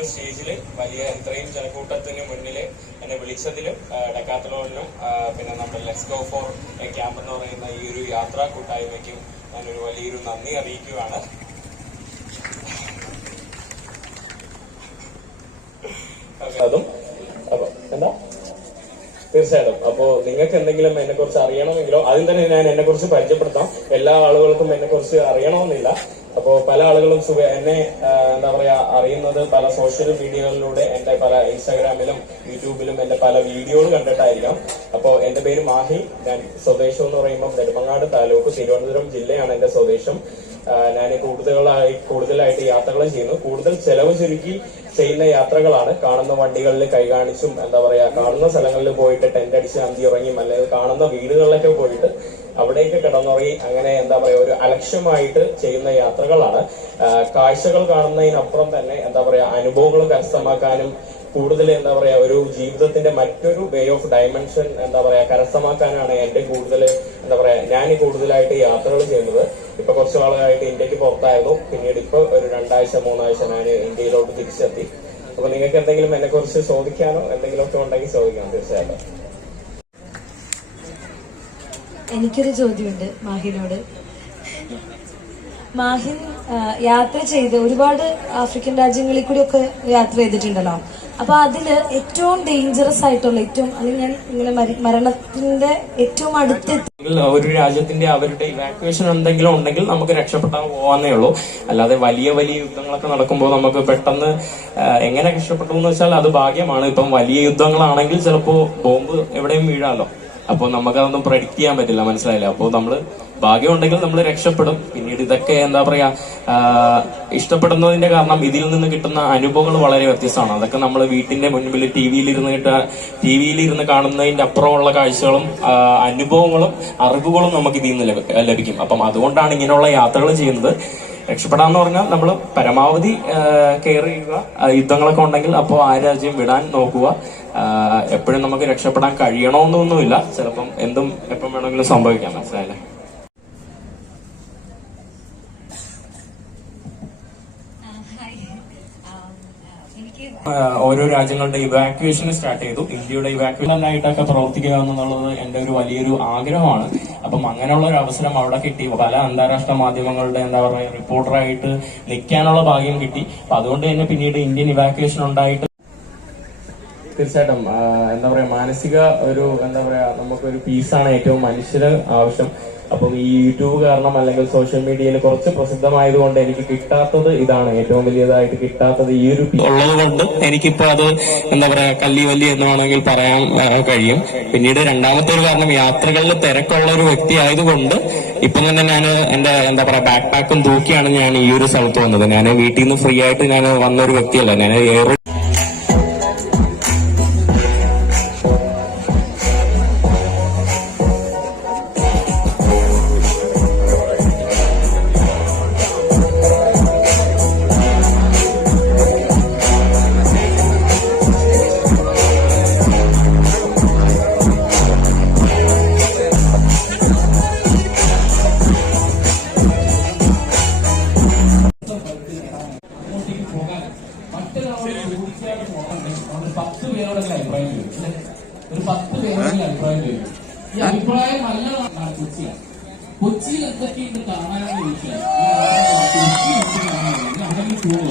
ഒരു സ്റ്റേജിൽ വലിയ ഇത്രയും ജനക്കൂട്ടത്തിന് മുന്നിൽ എന്നെ വിളിച്ചതിലും ഡെക്കാത്തലോണിനും പിന്നെ നമ്മുടെ ലെറ്റ്സ് ഗോ ഫോർ ക്യാമ്പ് എന്ന് പറയുന്ന ഈ ഒരു യാത്രാ കൂട്ടായ്മയ്ക്കും ഞാനൊരു വലിയൊരു നന്ദി അറിയിക്കുകയാണ് അതും അപ്പൊ എന്താ തീർച്ചയായിട്ടും. അപ്പോ നിങ്ങൾക്ക് എന്തെങ്കിലും എന്നെ കുറിച്ച് അറിയണമെങ്കിലോ ആദ്യം തന്നെ ഞാൻ എന്നെ കുറിച്ച് പരിചയപ്പെടുത്താം. എല്ലാ ആളുകൾക്കും എന്നെ കുറിച്ച് അറിയണമെന്നില്ല. അപ്പോ പല ആളുകളും എന്നെ എന്താ പറയാ അറിയുന്നത് പല സോഷ്യൽ മീഡിയകളിലൂടെ എന്റെ പല ഇൻസ്റ്റാഗ്രാമിലും യൂട്യൂബിലും എന്റെ പല വീഡിയോകൾ കണ്ടിട്ടായിരിക്കാം. അപ്പോ എന്റെ പേര് മാഹി. ഞാൻ സ്വദേശം എന്ന് പറയുമ്പോൾ നെടുമങ്ങാട് താലൂക്ക് തിരുവനന്തപുരം ജില്ലയാണ് എന്റെ സ്വദേശം. ഞാൻ കൂടുതലായി കൂടുതലായിട്ട് യാത്രകൾ ചെയ്യുന്നു. കൂടുതൽ ചെലവ് ചുരുക്കി ചെയ്യുന്ന യാത്രകളാണ്. കാണുന്ന വണ്ടികളിൽ കൈ കാണിച്ചും എന്താ പറയാ കാണുന്ന സ്ഥലങ്ങളിൽ പോയിട്ട് ടെന്റ് അടിച്ച് അന്തി ഉറങ്ങിയും അല്ലെങ്കിൽ കാണുന്ന വീടുകളിലൊക്കെ പോയിട്ട് അവിടേക്ക് കിടന്നുറങ്ങി അങ്ങനെ എന്താ പറയാ ഒരു അലക്ഷ്യമായിട്ട് ചെയ്യുന്ന യാത്രകളാണ്. കാഴ്ചകൾ കാണുന്നതിനപ്പുറം തന്നെ എന്താ പറയാ അനുഭവങ്ങൾ കരസ്ഥമാക്കാനും കൂടുതൽ എന്താ പറയാ ഒരു ജീവിതത്തിന്റെ മറ്റൊരു വേ ഓഫ് ഡയമെൻഷൻ എന്താ പറയാ കരസ്ഥമാക്കാനാണ് എന്റെ കൂടുതൽ എന്താ പറയാ ഞാൻ കൂടുതലായിട്ട് യാത്രകൾ ചെയ്യുന്നത്. ഇപ്പൊ കുറച്ചു നാളുകളായിട്ട് ഇന്ത്യയ്ക്ക് പുറത്തായിരുന്നു. പിന്നീട് ഇപ്പൊ ഒരു രണ്ടാഴ്ച മൂന്നാഴ്ച ഞാൻ ഇന്ത്യയിലോട്ട് തിരിച്ചെത്തി. അപ്പൊ നിങ്ങൾക്ക് എന്തെങ്കിലും എന്നെ കുറിച്ച് ചോദിക്കാനോ എന്തെങ്കിലും ഒക്കെ ഉണ്ടെങ്കിൽ ചോദിക്കാം തീർച്ചയായിട്ടും. എനിക്കൊരു ചോദ്യമുണ്ട് മാഹിനോട്. മാഹിൻ യാത്ര ചെയ്ത് ഒരുപാട് ആഫ്രിക്കൻ രാജ്യങ്ങളിൽ കൂടി ഒക്കെ യാത്ര ചെയ്തിട്ടുണ്ടല്ലോ. അപ്പൊ അതിൽ ഏറ്റവും ഡേഞ്ചറസ് ആയിട്ടുള്ള ഏറ്റവും അല്ലെങ്കിൽ ഞാൻ ഇങ്ങനെ മരണത്തിന്റെ ഏറ്റവും അടുത്തെത്തി ഒരു രാജ്യത്തിന്റെ അവരുടെ ഇവാക്യുവേഷൻ എന്തെങ്കിലും ഉണ്ടെങ്കിൽ നമുക്ക് രക്ഷപ്പെട്ടാൽ പോവാന്നേ ഉള്ളൂ. അല്ലാതെ വലിയ വലിയ യുദ്ധങ്ങളൊക്കെ നടക്കുമ്പോൾ നമുക്ക് പെട്ടെന്ന് എങ്ങനെ രക്ഷപ്പെട്ടു എന്ന് വെച്ചാൽ അത് ഭാഗ്യമാണ്. ഇപ്പം വലിയ യുദ്ധങ്ങളാണെങ്കിൽ ചിലപ്പോ ബോംബ് എവിടെയും വീഴാലോ. അപ്പോൾ നമുക്കതൊന്നും പ്രൊഡിക്ട് ചെയ്യാൻ പറ്റില്ല മനസ്സിലായില്ല? അപ്പോൾ നമ്മൾ ഭാഗ്യമുണ്ടെങ്കിൽ നമ്മൾ രക്ഷപ്പെടും. പിന്നീട് ഇതൊക്കെ എന്താ പറയാ ഇഷ്ടപ്പെടുന്നതിന്റെ കാരണം ഇതിൽ നിന്ന് കിട്ടുന്ന അനുഭവങ്ങൾ വളരെ വ്യത്യസ്തമാണ്. അതൊക്കെ നമ്മൾ വീട്ടിന്റെ മുൻപിൽ ടി വിയിൽ ഇരുന്ന് കിട്ട ടി വിയിൽ ഇരുന്ന് കാണുന്നതിന്റെ അപ്പുറമുള്ള കാഴ്ചകളും അനുഭവങ്ങളും അറിവുകളും നമുക്ക് ഇതിൽ നിന്ന് ലഭി- ലഭിക്കും. അപ്പം അതുകൊണ്ടാണ് ഇങ്ങനെയുള്ള യാത്രകൾ ചെയ്യുന്നത്. രക്ഷപ്പെടാന്ന് പറഞ്ഞാൽ നമ്മൾ പരമാവധി കെയർ ചെയ്യുക. യുദ്ധങ്ങളൊക്കെ ഉണ്ടെങ്കിൽ അപ്പോൾ ആ രാജ്യം വിടാൻ നോക്കുക. എപ്പോഴും നമുക്ക് രക്ഷപ്പെടാൻ കഴിയണമെന്നൊന്നുമില്ല ചിലപ്പം എന്തും എപ്പം വേണമെങ്കിലും സംഭവിക്കാം. മനസ്സിലായില്ലേ? ഓരോ രാജ്യങ്ങളുടെ ഇവാക്യുവേഷൻ സ്റ്റാർട്ട് ചെയ്തു. ഇന്ത്യയുടെ ഇവാക്യുവേഷൻ ആയിട്ടൊക്കെ പ്രവർത്തിക്കുക എന്നുള്ളത് എന്റെ ഒരു വലിയൊരു ആഗ്രഹമാണ്. അപ്പം അങ്ങനെയുള്ള ഒരു അവസരം അവിടെ കിട്ടി. പല അന്താരാഷ്ട്ര മാധ്യമങ്ങളുടെ എന്താ പറയുക റിപ്പോർട്ടറായിട്ട് നിൽക്കാനുള്ള ഭാഗ്യം കിട്ടി. അപ്പൊ അതുകൊണ്ട് തന്നെ പിന്നീട് ഇന്ത്യൻ ഇവാക്യുവേഷൻ ഉണ്ടായിട്ട് തീർച്ചയായിട്ടും എന്താ പറയാ മാനസിക ഒരു എന്താ പറയാ നമുക്കൊരു പീസാണ് ഏറ്റവും മനുഷ്യര് ആവശ്യം. അപ്പം ഈ യൂട്യൂബ് കാരണം അല്ലെങ്കിൽ സോഷ്യൽ മീഡിയയിൽ കുറച്ച് പ്രസിദ്ധമായതുകൊണ്ട് എനിക്ക് കിട്ടാത്തത് ഇതാണ്. ഏറ്റവും വലിയതായിട്ട് കിട്ടാത്തത് ഈ ഒരു ഉള്ളത് കൊണ്ട് എനിക്കിപ്പോ അത് എന്താ പറയാ കല്ലി വല്ലി എന്ന് വേണമെങ്കിൽ പറയാൻ കഴിയും. പിന്നീട് രണ്ടാമത്തെ ഒരു കാരണം യാത്രകളിൽ തിരക്കുള്ള ഒരു വ്യക്തി ആയതുകൊണ്ട് ഇപ്പം തന്നെ ഞാൻ എന്റെ എന്താ പറയാ ബാക്ക് പാക്കും തൂക്കിയാണ് ഞാൻ ഈ ഒരു സ്ഥലത്ത് വന്നത്. ഞാൻ വീട്ടിൽ നിന്ന് ഫ്രീ ആയിട്ട് ഞാൻ വന്ന ഒരു വ്യക്തിയല്ല. ഞാൻ എയർ ഒരു പത്ത് പേരുടെ അഭിപ്രായം വരും. ഈ അഭിപ്രായം നല്ലതാണ് കൊച്ചിയാണ് കൊച്ചിയിൽ എന്തൊക്കെയുണ്ട് കാണാനെന്ന് ചോദിച്ചാൽ കൊച്ചി കാണാൻ? അല്ലെങ്കിൽ ടൂർ